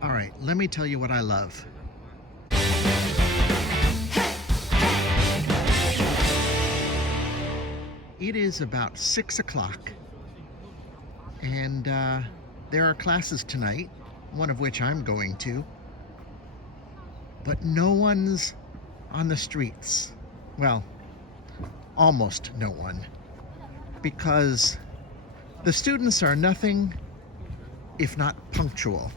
All right, let me tell you what I love. It is about 6 o'clock, and there are classes tonight, one of which I'm going to, but no one's on the streets. Well, almost no one, because the students are nothing if not punctual.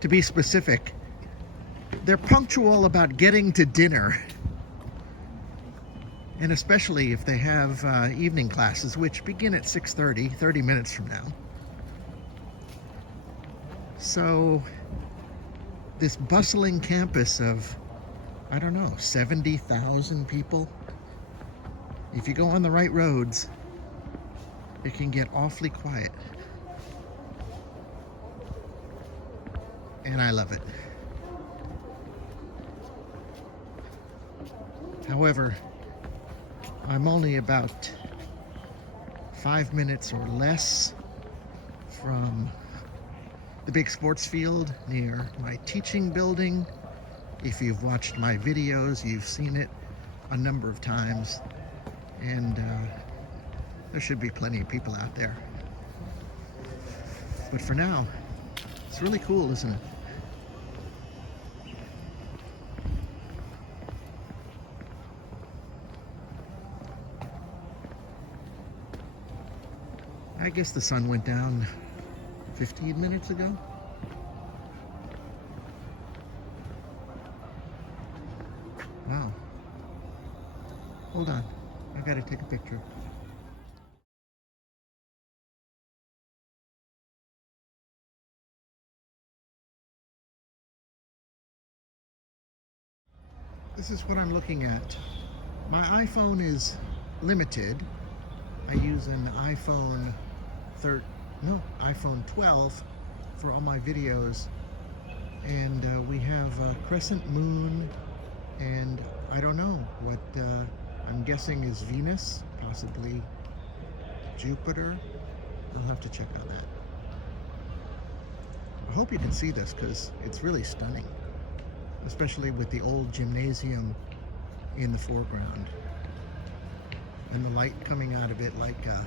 To be specific, they're punctual about getting to dinner. And especially if they have evening classes, which begin at 6:30, 30 minutes from now. So this bustling campus of, I don't know, 70,000 people, if you go on the right roads, it can get awfully quiet. And I love it. However, I'm only about 5 minutes or less from the big sports field near my teaching building. If you've watched my videos, you've seen it a number of times, and there should be plenty of people out there. But for now, it's really cool, isn't it? I guess the sun went down 15 minutes ago. Wow. Hold on. I gotta take a picture. This is what I'm looking at. My iPhone is limited. I use an iPhone 12 for all my videos, and we have a crescent moon, and I don't know what I'm guessing is Venus, possibly Jupiter. I'll have to check on that. I hope you can see this because it's really stunning, especially with the old gymnasium in the foreground and the light coming out of it like a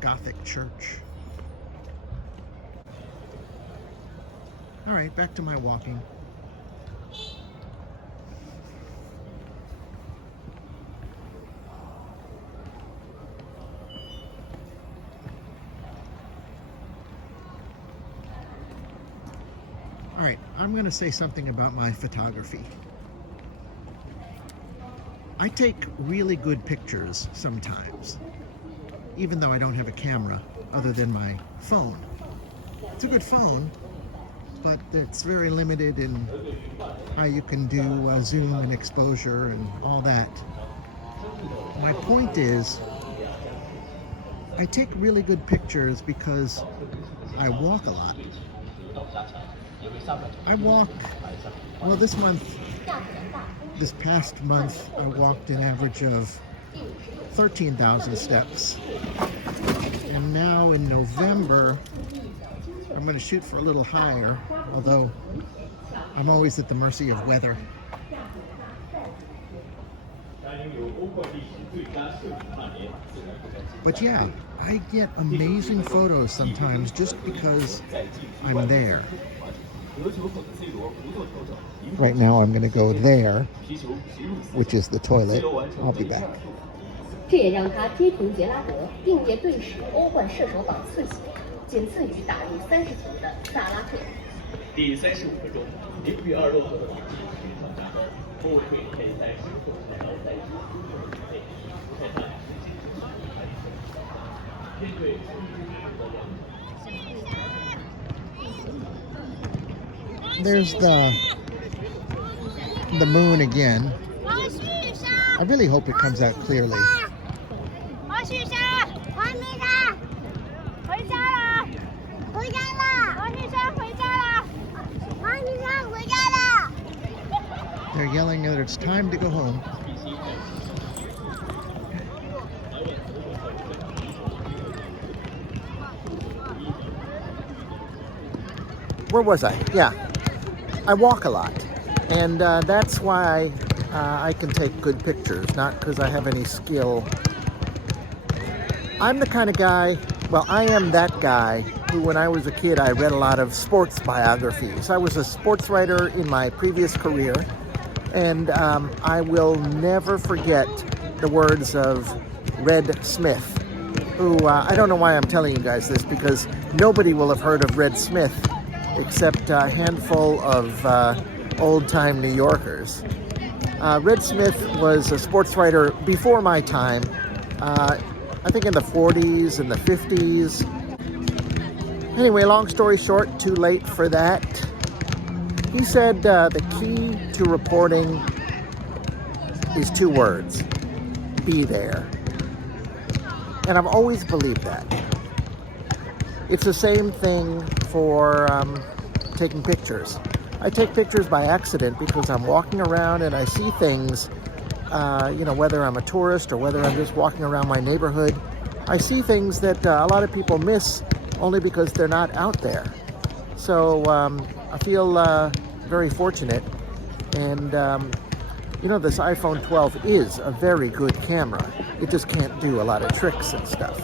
Gothic church. All right, back to my walking. All right, I'm going to say something about my photography. I take really good pictures sometimes, even though I don't have a camera other than my phone. It's a good phone, but it's very limited in how you can do zoom and exposure and all that. My point is, I take really good pictures because I walk a lot. I walk, well, this past month, I walked an average of 13,000 steps. And now in November, I'm going to shoot for a little higher, although I'm always at the mercy of weather. But yeah, I get amazing photos sometimes just because I'm there. Right now I'm going to go there, which is the toilet. I'll be back. 这也让他追平杰拉德并列队史欧冠射手榜次席，仅次于打入30球的萨拉赫。第35分钟，0比2落后的马竞全场大胜，后卫配在身后来到在主场内，开打面对胜利之星的两场。There's the moon again. I really hope it comes out clearly. They're yelling that it's time to go home. where was I? Yeah, I walk a lot. And that's why I can take good pictures, not because I have any skill. I'm the kind of guy, well, I am that guy who, when I was a kid, I read a lot of sports biographies. I was a sports writer in my previous career, and I will never forget the words of Red Smith, who, I don't know why I'm telling you guys this, because nobody will have heard of Red Smith except a handful of old-time New Yorkers. Red Smith was a sports writer before my time, I think in the 40s and the 50s. Anyway, long story short, too late for that. He said the key to reporting is 2 words: be there. And I've always believed that. It's the same thing for taking pictures. I take pictures by accident because I'm walking around and I see things, you know, whether I'm a tourist or whether I'm just walking around my neighborhood. I see things that a lot of people miss only because they're not out there. So I feel very fortunate. And, you know, this iPhone 12 is a very good camera. It just can't do a lot of tricks and stuff.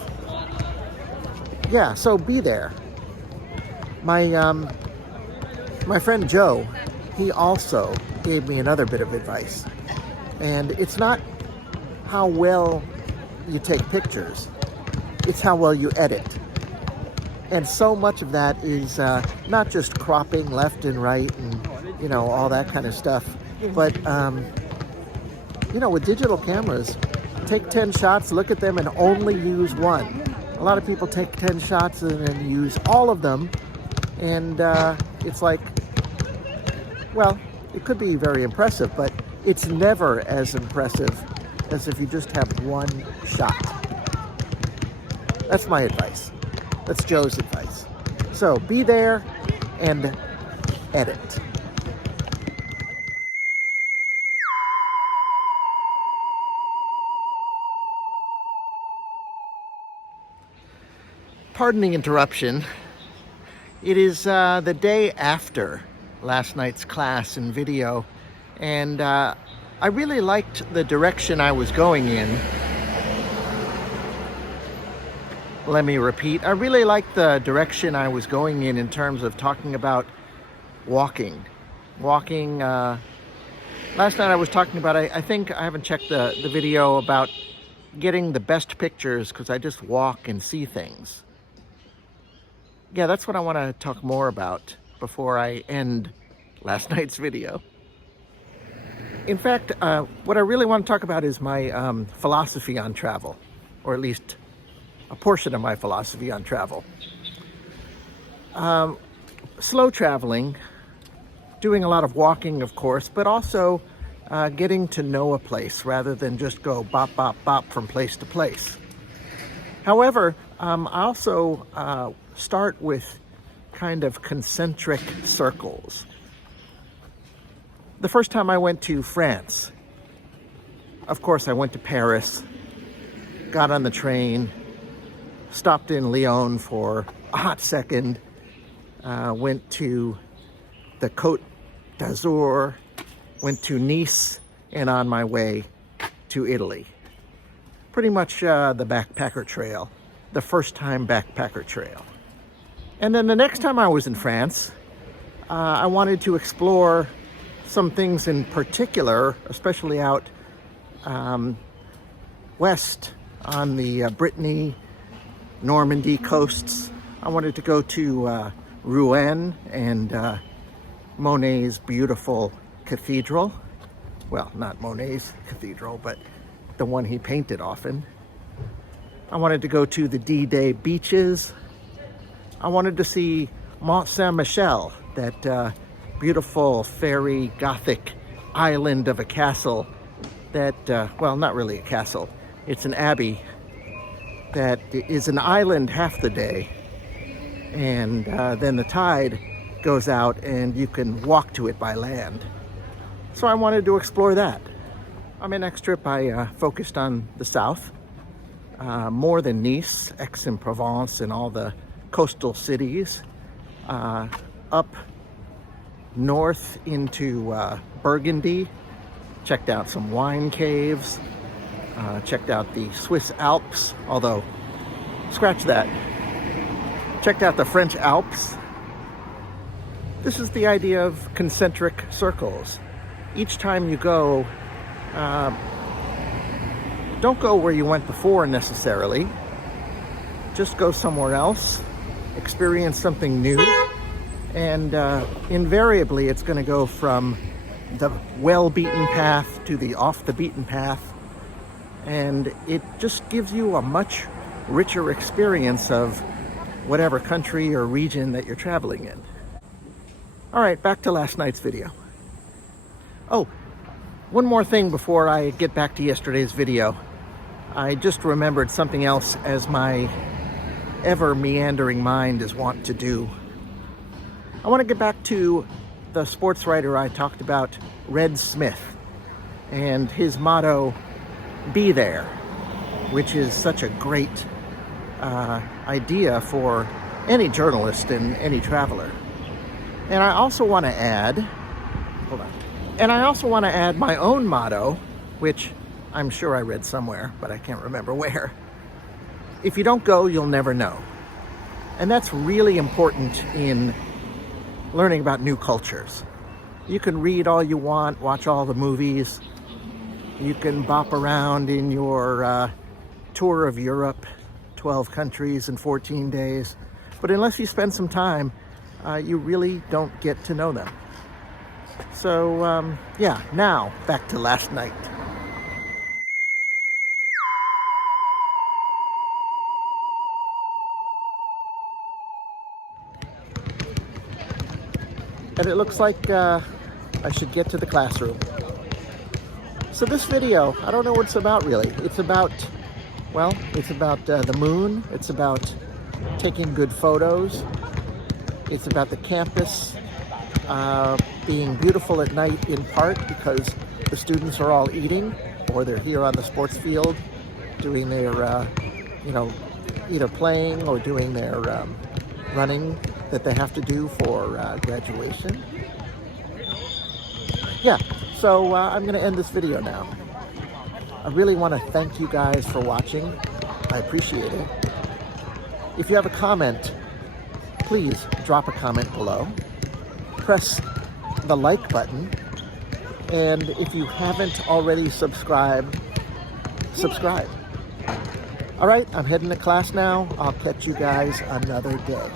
Yeah, so be there. My friend Joe, he also gave me another bit of advice. And it's not how well you take pictures, it's how well you edit. And so much of that is not just cropping left and right and, you know, all that kind of stuff, but, you know, with digital cameras, take 10 shots, look at them, and only use one. A lot of people take 10 shots and then use all of them, and it's like, well, it could be very impressive, but it's never as impressive as if you just have one shot. That's my advice. That's Joe's advice. So be there and edit. Pardon the interruption. It is the day after last night's class and video, and I really liked the direction I was going in. Let me repeat. I really liked the direction I was going in terms of talking about walking. Last night I was talking about, I think, I haven't checked the video about getting the best pictures because I just walk and see things. Yeah, that's what I want to talk more about before I end last night's video. In fact, what I really want to talk about is my philosophy on travel, or at least a portion of my philosophy on travel. Slow traveling, doing a lot of walking, of course, but also getting to know a place rather than just go bop, bop, bop from place to place. However, I also start with kind of concentric circles. The first time I went to France, of course I went to Paris, got on the train, stopped in Lyon for a hot second, went to the Côte d'Azur, went to Nice, and on my way to Italy. Pretty much the backpacker trail, the first time backpacker trail. And then the next time I was in France, I wanted to explore some things in particular, especially out west on the Brittany, Normandy coasts. I wanted to go to Rouen and Monet's beautiful cathedral. Well, not Monet's cathedral, but the one he painted often. I wanted to go to the D-Day beaches. I wanted to see Mont Saint-Michel, that beautiful fairy Gothic island of a castle that, well, not really a castle. It's an abbey that is an island half the day, and then the tide goes out and you can walk to it by land. So I wanted to explore that. On my next trip, I focused on the south, more than Nice, Aix-en-Provence, and all the coastal cities. up north into Burgundy. Checked out some wine caves. Checked out the Swiss Alps, although, scratch that. Checked out the French Alps. This is the idea of concentric circles. Each time you go, don't go where you went before necessarily. Just go somewhere else, experience something new, and invariably it's going to go from the well-beaten path to the off-the-beaten path, and it just gives you a much richer experience of whatever country or region that you're traveling in. All right, back to last night's video. Oh, one more thing before I get back to yesterday's video. I just remembered something else, as my ever meandering mind is wont to do. I want to get back to the sports writer I talked about, Red Smith, and his motto, "Be there," which is such a great idea for any journalist and any traveler. And I also want to add, my own motto, which I'm sure I read somewhere, but I can't remember where. If you don't go, you'll never know. And that's really important in learning about new cultures. You can read all you want, watch all the movies. You can bop around in your tour of Europe, 12 countries in 14 days. But unless you spend some time, you really don't get to know them. So, yeah, now back to last night. And it looks like I should get to the classroom. So this video, I don't know what it's about really. It's about, well, it's about the moon. It's about taking good photos. It's about the campus being beautiful at night, in part because the students are all eating, or they're here on the sports field doing their, either playing or doing their running that they have to do for graduation. Yeah, so I'm going to end this video now. I really want to thank you guys for watching. I appreciate it. If you have a comment, please drop a comment below. Press the like button. And if you haven't already subscribed, subscribe. All right, I'm heading to class now. I'll catch you guys another day.